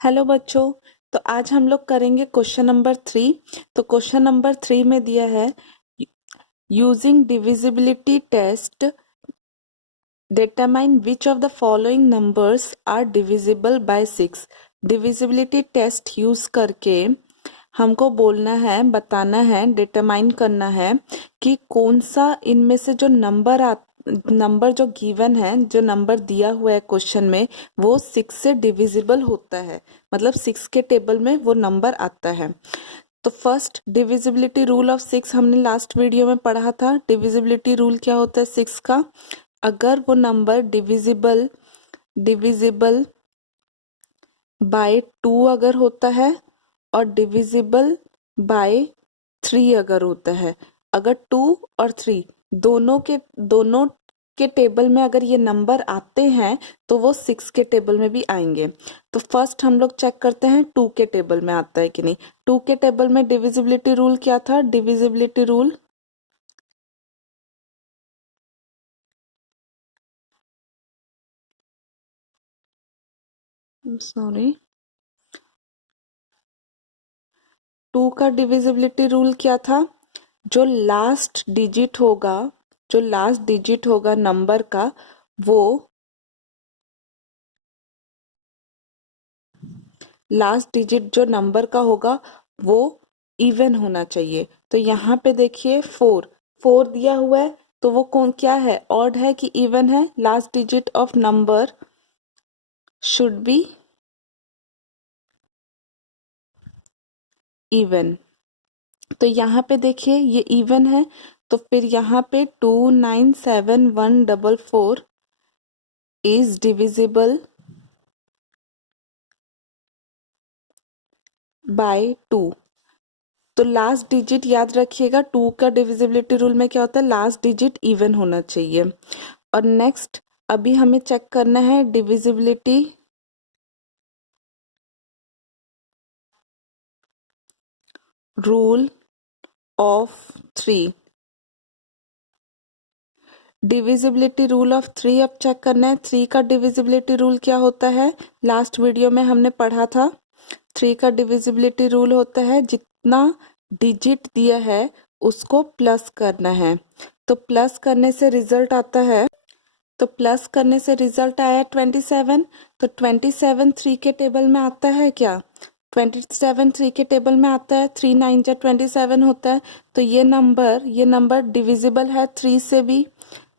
Hello बच्चों। तो आज हम लोग करेंगे क्वेश्चन नंबर 3। तो क्वेश्चन नंबर 3 में दिया है using divisibility test determine which of the following numbers are divisible by 6। Divisibility test use करके हमको बोलना है, बताना है, डिटरमाइन करना है कि कौन सा इनमें से जो नंबर जो गिवन है, जो नंबर दिया हुआ है क्वेश्चन में, वो 6 से डिविजिबल होता है। मतलब 6 के टेबल में वो नंबर आता है। तो फर्स्ट डिविजिबिलिटी रूल ऑफ 6 हमने लास्ट वीडियो में पढ़ा था। डिविजिबिलिटी रूल क्या होता है 6 का? अगर वो नंबर डिविजिबल बाय 2 अगर होता है और डिविजिबल बाय 3 अगर होता है, अगर 2 और 3 दोनों के टेबल में अगर ये नंबर आते हैं तो वो 6 के टेबल में भी आएंगे। तो फर्स्ट हम लोग चेक करते हैं 2 के टेबल में आता है कि नहीं। 2 के टेबल में डिविजिबिलिटी रूल क्या था? डिविजिबिलिटी रूल सॉरी 2 का डिविजिबिलिटी रूल क्या था? जो लास्ट डिजिट होगा नंबर का, वो लास्ट डिजिट जो नंबर का होगा वो इवन होना चाहिए। तो यहाँ पे देखिए 4 दिया हुआ है, तो वो कौन क्या है? ऑड है कि इवन है? Last digit of number should be even. तो यहाँ पे देखिए ये इवन है, तो फिर यहाँ पे 297144 इज डिविजिबल बाय 2। तो लास्ट डिजिट याद रखिएगा, 2 का डिविजिबिलिटी रूल में क्या होता है? लास्ट डिजिट इवन होना चाहिए। और नेक्स्ट अभी हमें चेक करना है divisibility rule of 3। Divisibility rule of 3 अब चेक करना है। 3 का डिविजिबिलिटी रूल क्या होता है? लास्ट वीडियो में हमने पढ़ा था। 3 का डिविजिबिलिटी रूल होता है जितना डिजिट दिया है उसको प्लस करना है। तो प्लस करने से रिजल्ट आता है, तो प्लस करने से रिजल्ट आया 27। तो 27 3 के टेबल में आता है क्या? 27 3 के टेबल में आता है। 3 9 जा 27 होता है। तो ये नंबर डिविजिबल है 3 से भी।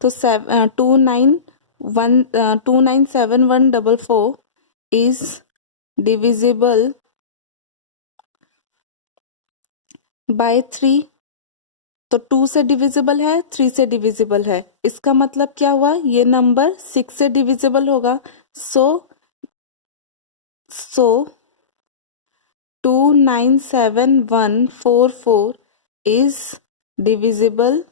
तो 297144 इज डिविजिबल बाय 3। तो 2 से डिविजिबल है, 3 से डिविजिबल है, इसका मतलब क्या हुआ? ये नंबर 6 से डिविजिबल होगा। सो सो 297144 इज डिविजिबल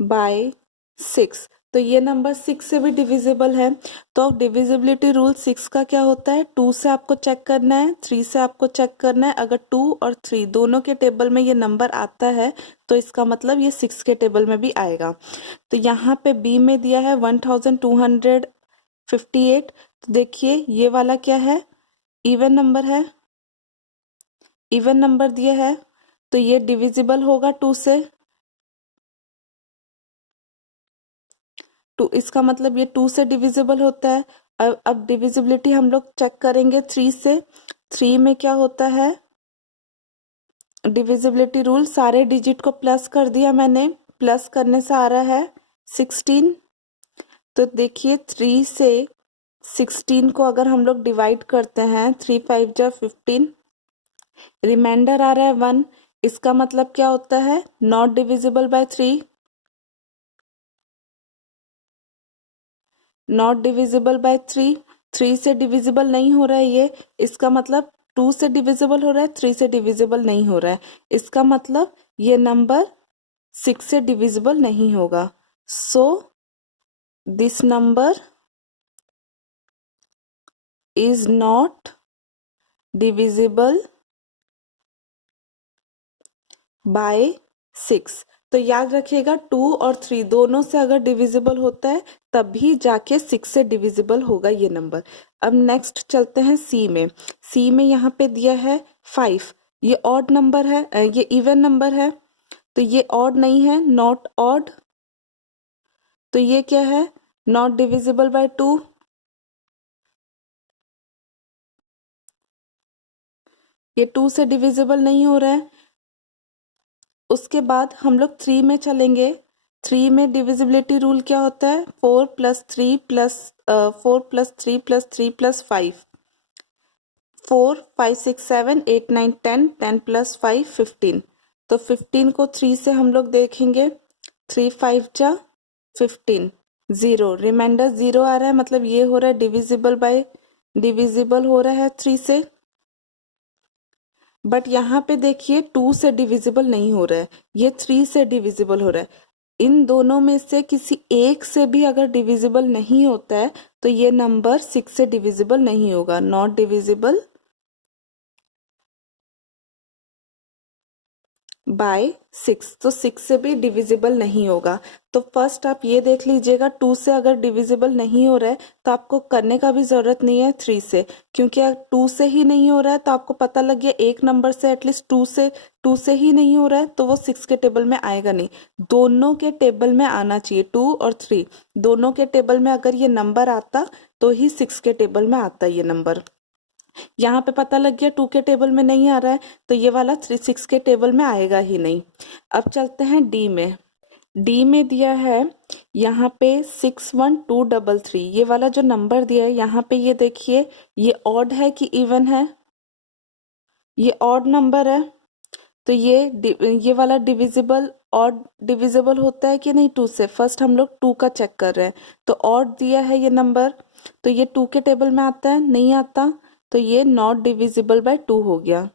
बाय 6। तो ये नंबर 6 से भी डिविजिबल है। तो डिविजिबिलिटी रूल 6 का क्या होता है? 2 से आपको चेक करना है, 3 से आपको चेक करना है। अगर 2 और 3 दोनों के टेबल में ये नंबर आता है तो इसका मतलब ये 6 के टेबल में भी आएगा। तो यहाँ पे बी में दिया है 1258। तो देखिए ये वाला क्या है? इवन नंबर है, इवन नंबर दिया है, तो ये डिविजिबल होगा 2 से। टू इसका मतलब ये 2 से डिविजिबल होता है। अब डिविजिबिलिटी हम लोग चेक करेंगे 3 से। 3 में क्या होता है? डिविजिबिलिटी रूल, सारे डिजिट को प्लस कर दिया मैंने, प्लस करने से आ रहा है 16। तो देखिए 3 से 16 को अगर हम लोग डिवाइड करते हैं, 3 5 जा 15, रिमाइंडर आ रहा है 1। इसका मतलब क्या होता है? Not divisible by 3, not divisible by 3। 3 से डिविजिबल नहीं हो रहा है ये, इसका मतलब 2 से डिविजिबल हो रहा है, 3 से डिविजिबल नहीं हो रहा है। इसका मतलब ये नंबर 6 से डिविजिबल नहीं होगा। So this number is not divisible by 6। तो याद रखिएगा 2 और 3 दोनों से अगर डिविजिबल होता है तभी जाके 6 से डिविजिबल होगा ये नंबर। अब नेक्स्ट चलते हैं सी में। सी में यहाँ पे दिया है 5, ये ऑड नंबर है, ये इवन नंबर है, तो ये ऑड नहीं है, नॉट ऑड, तो ये क्या है, नॉट डिविजिबल बाय 2। ये 2 से डिविजिबल नहीं हो रहा है। उसके बाद हम लोग 3 में चलेंगे। 3 में डिविजिबिलिटी रूल क्या होता है, 4 plus 3 plus 4 plus 3 plus 3 plus 5, 4 5 6 7 8 9 10, 10 plus 5 15। तो 15 को 3 से हम लोग देखेंगे, 3 5 जा 15, 0 रिमाइंडर 0 आ रहा है, मतलब ये हो रहा है डिविजिबल हो रहा है 3 से। बट यहाँ पे देखिए 2 से डिविजिबल नहीं हो रहा है, ये 3 से डिविजिबल हो रहा है। इन दोनों में से किसी एक से भी अगर डिविजिबल नहीं होता है तो ये नंबर 6 से डिविजिबल नहीं होगा, नॉट डिविजिबल बाय 6, तो 6 से भी डिविजिबल नहीं होगा। तो फर्स्ट आप ये देख लीजिएगा, 2 से अगर डिविजिबल नहीं हो रहा है तो आपको करने का भी जरूरत नहीं है 3 से, क्योंकि अगर 2 से ही नहीं हो रहा है तो आपको पता लग गया एक नंबर से एटलीस्ट 2 से ही नहीं हो रहा है तो वो 6 के टेबल में आएगा नहीं, दोनों के टेबल में आना चाहिए। 2 और 3 दोनों के टेबल में अगर ये नंबर आता तो ही 6 के टेबल में आता ये नंबर। यहाँ पे पता लग गया 2 के टेबल में नहीं आ रहा है तो ये वाला 6 के टेबल में आएगा ही नहीं। अब चलते हैं डी में। डी में दिया है यहाँ पे 61233, ये वाला जो नंबर दिया है यहाँ पे ये देखिए, ये ऑड है कि इवन है, ये ऑड नंबर है, तो ये वाला डिविजिबल ऑड डिविजिबल होता है कि नहीं 2 से। फर्स्ट हम लोग 2 का चेक कर रहे हैं, तो ऑड दिया है ये नंबर, तो ये 2 के टेबल में आता है, नहीं आता, तो ये नॉट डिविजिबल बाय 2 हो गया।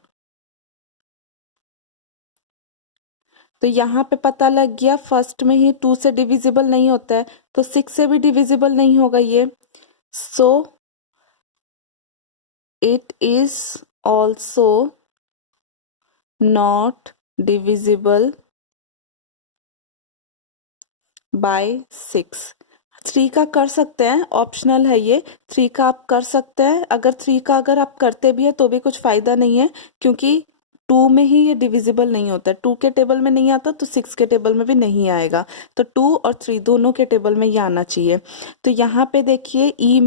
तो यहाँ पे पता लग गया फर्स्ट में ही 2 से डिविजिबल नहीं होता है तो 6 से भी डिविजिबल नहीं होगा ये, so it is also not divisible by 6। 3 का कर सकते हैं, ऑप्शनल है ये, 3 का आप कर सकते हैं। अगर 3 का अगर आप करते भी है तो भी कुछ फायदा नहीं है, क्योंकि 2 में ही ये डिविजिबल नहीं होता है, 2 के टेबल में नहीं आता तो 6 के टेबल में भी नहीं आएगा, तो 2 और 3 दोनों के टेबल में ये आना चाहिए। तो यहाँ पे देखिए ई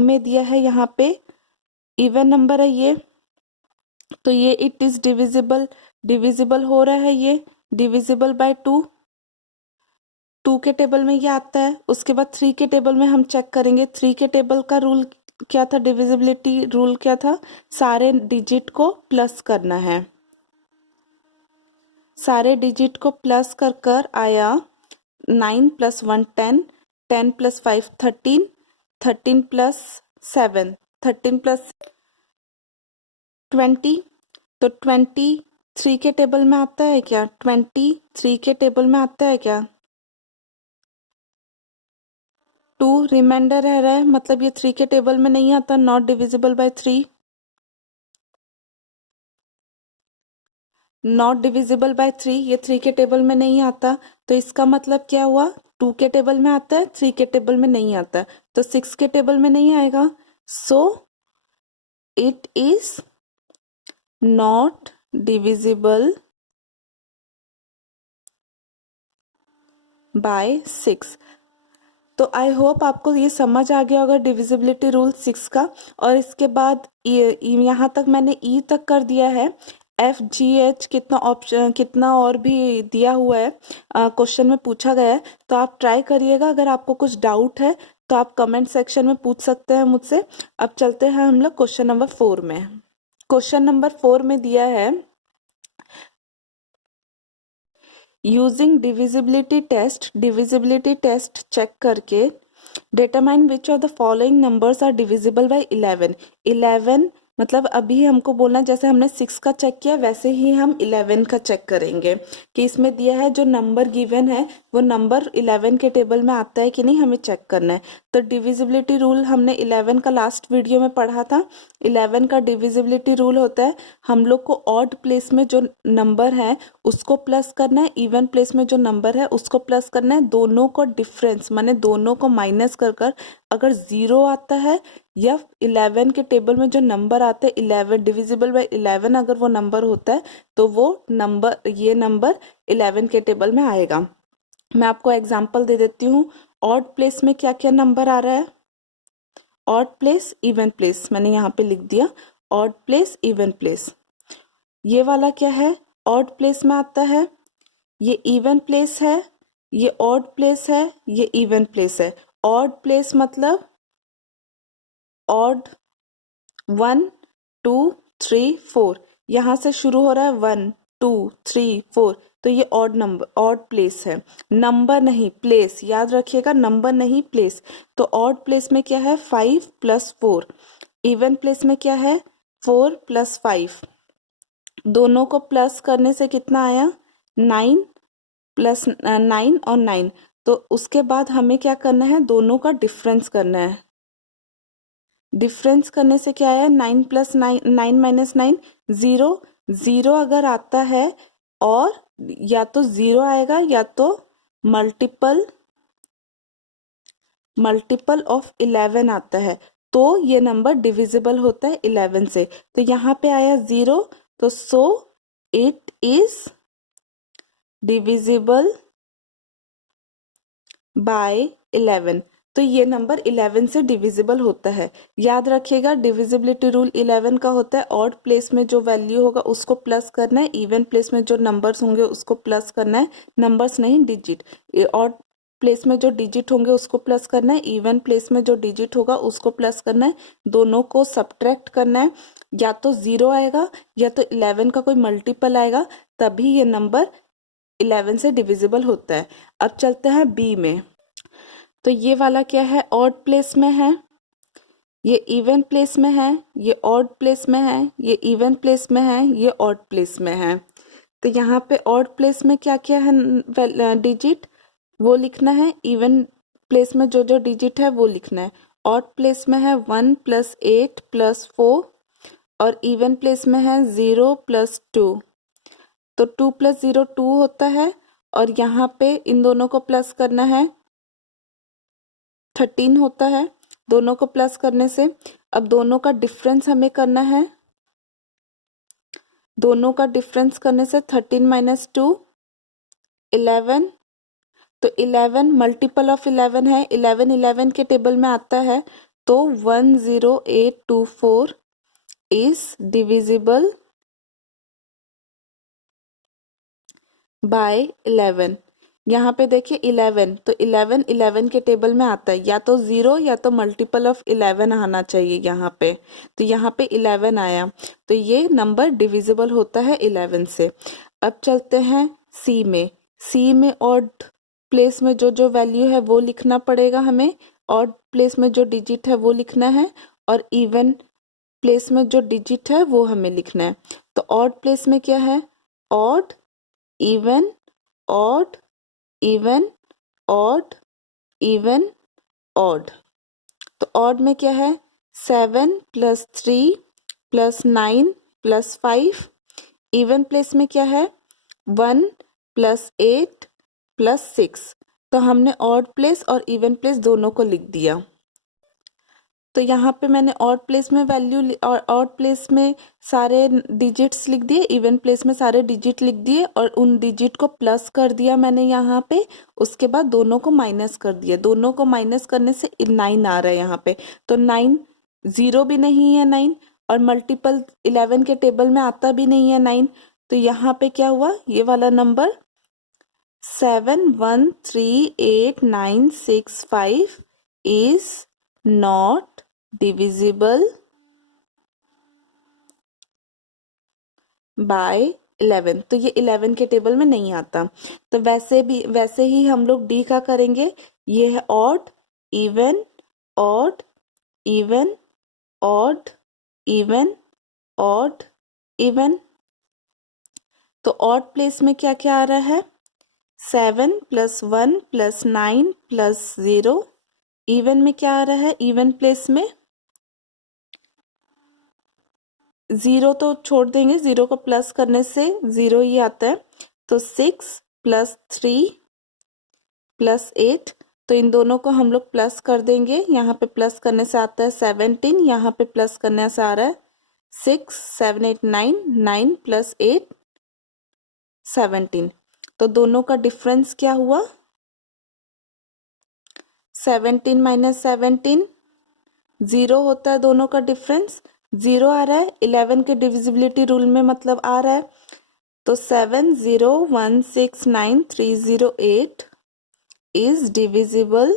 में दिया है, यहाँ पे इवन नंबर है ये, तो ये इट इज डिविजिबल हो रहा है, ये डिविजिबल बाय 2 के टेबल में ये आता है। उसके बाद 3 के टेबल में हम चेक करेंगे, 3 के टेबल का रूल क्या था, डिविजिबिलिटी रूल क्या था, सारे डिजिट को प्लस करना है, सारे डिजिट को प्लस कर कर आया 9 प्लस 1 10, 10 प्लस 5 13, 13 प्लस 7 13 प्लस 20, तो 23 के टेबल में आता है क्या, 23 के टेबल में आता है क्या, 2 रिमाइंडर रह रहा है, मतलब ये 3 के टेबल में नहीं आता, not divisible by 3, not divisible by 3, ये 3 के टेबल में नहीं आता, तो इसका मतलब क्या हुआ, 2 के टेबल में आता है, 3 के टेबल में नहीं आता, तो 6 के टेबल में नहीं आएगा, so it is not divisible by 6। तो आई होप आपको ये समझ आ गया होगा डिविजिबिलिटी रूल 6 का। और इसके बाद यहाँ तक मैंने ई तक कर दिया है, एफ जी एच कितना ऑप्शन कितना और भी दिया हुआ है, क्वेश्चन में पूछा गया है, तो आप ट्राई करिएगा। अगर आपको कुछ डाउट है तो आप कमेंट सेक्शन में पूछ सकते हैं मुझसे। अब चलते हैं हम लोग क्वेश्चन नंबर 4 में। क्वेश्चन नंबर 4 में दिया है, यूजिंग डिविजिबिलिटी टेस्ट चेक करके determine which of the following numbers are divisible by 11। 11 मतलब अभी हमको बोलना है, जैसे हमने 6 का चेक किया वैसे ही हम 11 का चेक करेंगे कि इसमें दिया है जो नंबर गिवन है वो नंबर 11 के टेबल में आता है कि नहीं, हमें चेक करना है। तो डिविजिबिलिटी रूल हमने 11 का लास्ट वीडियो में पढ़ा था। 11 का डिविजिबिलिटी रूल होता है हम लोग को ऑड प्लेस में जो नंबर है उसको प्लस करना है, इवन प्लेस में जो नंबर है उसको प्लस करना है, दोनों को डिफरेंस माने दोनों को माइनस कर कर अगर 0 आता है या 11 के टेबल में जो नंबर आते हैं 11 डिविजिबल बाय 11 अगर वो नंबर होता है तो वो नंबर, ये नंबर 11 के टेबल में आएगा। मैं आपको एग्जांपल दे देती हूँ। ऑड प्लेस में क्या क्या नंबर आ रहा है? ऑड प्लेस, इवन प्लेस, मैंने यहाँ पे लिख दिया ऑड प्लेस, इवन प्लेस। ये वाला क्या है? ऑड प्लेस में आता है, ये इवन प्लेस है, ये ऑड प्लेस है, ये इवन प्लेस है। ऑड प्लेस मतलब ऑड 1 2 3 4, यहाँ से शुरू हो रहा है 1 2 3 4, तो ये ऑड नंबर, ऑड प्लेस है। नंबर नहीं, प्लेस, याद रखिएगा, नंबर नहीं प्लेस। तो ऑड प्लेस में क्या है? 5 + 4। इवन प्लेस में क्या है? 4 + 5। दोनों को प्लस करने से कितना आया? 9 + 9 और 9। तो उसके बाद हमें क्या करना है? दोनों का डिफरेंस करना है। डिफरेंस करने से क्या आया? 9 + 9, 9 - 9 0। 0 अगर आता है और या तो 0 आएगा या तो मल्टीपल ऑफ 11 आता है, तो ये नंबर डिविजिबल होता है 11 से। तो यहाँ पे आया 0, तो so it is divisible by 11। तो ये नंबर 11 से डिविजिबल होता है। याद रखिएगा डिविजिबिलिटी रूल 11 का होता है ऑड प्लेस में जो वैल्यू होगा उसको प्लस करना है, इवन प्लेस में जो नंबर्स होंगे उसको प्लस करना है, नंबर्स नहीं डिजिट। ऑड प्लेस में जो डिजिट होंगे उसको प्लस करना है, इवन प्लेस में जो डिजिट होगा उसको प्लस करना है, दोनों को सब्ट्रैक्ट करना है। या तो 0 आएगा या तो 11 का कोई मल्टीपल आएगा, तभी ये नंबर 11 से डिविजिबल होता है। अब चलते हैं बी में। तो ये वाला क्या है? ऑड प्लेस में है, ये इवन प्लेस में है, ये ऑड प्लेस में है, ये इवन प्लेस में है, ये ऑड प्लेस में है। तो यहाँ पे ऑड प्लेस में क्या क्या है डिजिट, वो लिखना है। इवन प्लेस में जो जो डिजिट है वो लिखना है। ऑड प्लेस में है 1 + 8 + 4 और इवन प्लेस में है 0 + 2। तो 2 + 0 2 होता है और यहाँ पे इन दोनों को प्लस करना है, 13 होता है दोनों को प्लस करने से। अब दोनों का डिफरेंस हमें करना है, दोनों का डिफरेंस करने से 13 - 2 11। तो 11 मल्टीपल ऑफ 11 है, 11 11 के टेबल में आता है, तो 10824 इज डिविजिबल बाय 11। यहाँ पे देखिए 11, तो 11 11 के टेबल में आता है, या तो 0 या तो मल्टीपल ऑफ 11 आना चाहिए यहाँ पे। तो यहाँ पे 11 आया, तो ये नंबर डिविजिबल होता है 11 से। अब चलते हैं सी में। सी में ऑड प्लेस में जो जो वैल्यू है वो लिखना पड़ेगा हमें, ऑड प्लेस में जो डिजिट है वो लिखना है और इवन प्लेस में जो डिजिट है वो हमें लिखना है। तो ऑड प्लेस में क्या है? Odd, even, odd, even, odd, even, odd. तो ऑड में क्या है? 7 + 3 + 9 + 5। इवन प्लेस में क्या है? 1 + 8 + 6। तो हमने ऑड प्लेस और इवन प्लेस दोनों को लिख दिया। तो यहाँ पे मैंने ऑड प्लेस में वैल्यू और ऑड प्लेस में सारे डिजिट्स लिख दिए, इवन प्लेस में सारे डिजिट लिख दिए और उन डिजिट को प्लस कर दिया मैंने यहाँ पे। उसके बाद दोनों को माइनस कर दिया, दोनों को माइनस करने से 9 आ रहा है यहाँ पे। तो 9, 0 भी नहीं है 9 और मल्टीपल 11 के टेबल में आता भी नहीं है 9। तो यहाँ पे क्या हुआ? ये वाला number 7138965 is not divisible by 11। तो ये 11 के टेबल में नहीं आता। तो वैसे ही हम लोग डी का करेंगे। ये है odd, even, odd, even, odd, even, odd, even. तो ऑड प्लेस में क्या क्या आ रहा है? 7 + 1 + 9 + 0। इवन में क्या आ रहा है? इवन प्लेस में 0 तो छोड़ देंगे, 0 को प्लस करने से 0 ही आता है। तो 6 + 3 + 8। तो इन दोनों को हम लोग प्लस कर देंगे। यहाँ पे प्लस करने से आता है 17, यहाँ पे प्लस करने से आ रहा है 6, 7, 8, 9, 9 + 8 17। तो दोनों का डिफरेंस क्या हुआ? 17 - 17 0 होता है दोनों का डिफरेंस। 0 आ रहा है 11 के डिविजिबिलिटी रूल में, मतलब आ रहा है। तो 70169 308 इज डिविजिबल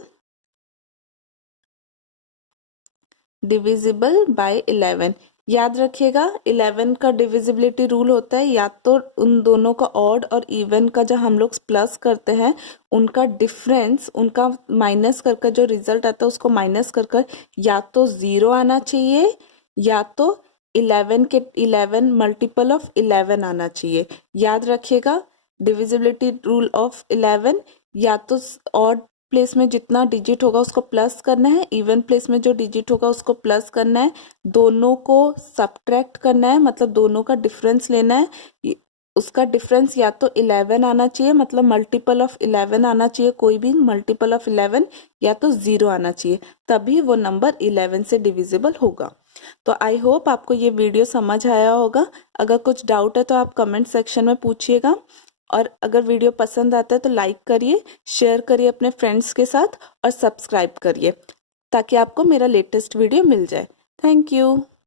बाय 11। याद रखिएगा 11 का डिविजिबिलिटी रूल होता है या तो उन दोनों का ऑड और इवन का जब हम लोग प्लस करते हैं उनका डिफरेंस, उनका माइनस कर जो रिजल्ट आता है उसको माइनस कर या तो 0 आना चाहिए या तो 11 के 11 मल्टीपल ऑफ 11 आना चाहिए। याद रखिएगा डिविजिबिलिटी रूल ऑफ 11, या तो ऑड प्लेस में जितना डिजिट होगा उसको प्लस करना है, इवन प्लेस में जो डिजिट होगा उसको प्लस करना है, दोनों को सब्ट्रैक्ट करना है, मतलब दोनों का डिफरेंस लेना है। उसका डिफरेंस या तो 11 आना चाहिए, मतलब मल्टीपल ऑफ 11 आना चाहिए, कोई भी मल्टीपल ऑफ 11, या तो 0 आना चाहिए, तभी वो नंबर 11 से डिविजिबल होगा। तो आई होप आपको ये वीडियो समझ आया होगा। अगर कुछ डाउट है तो आप कमेंट सेक्शन में पूछिएगा, और अगर वीडियो पसंद आता है तो लाइक करिए, शेयर करिए अपने फ्रेंड्स के साथ और सब्सक्राइब करिए ताकि आपको मेरा लेटेस्ट वीडियो मिल जाए। Thank you.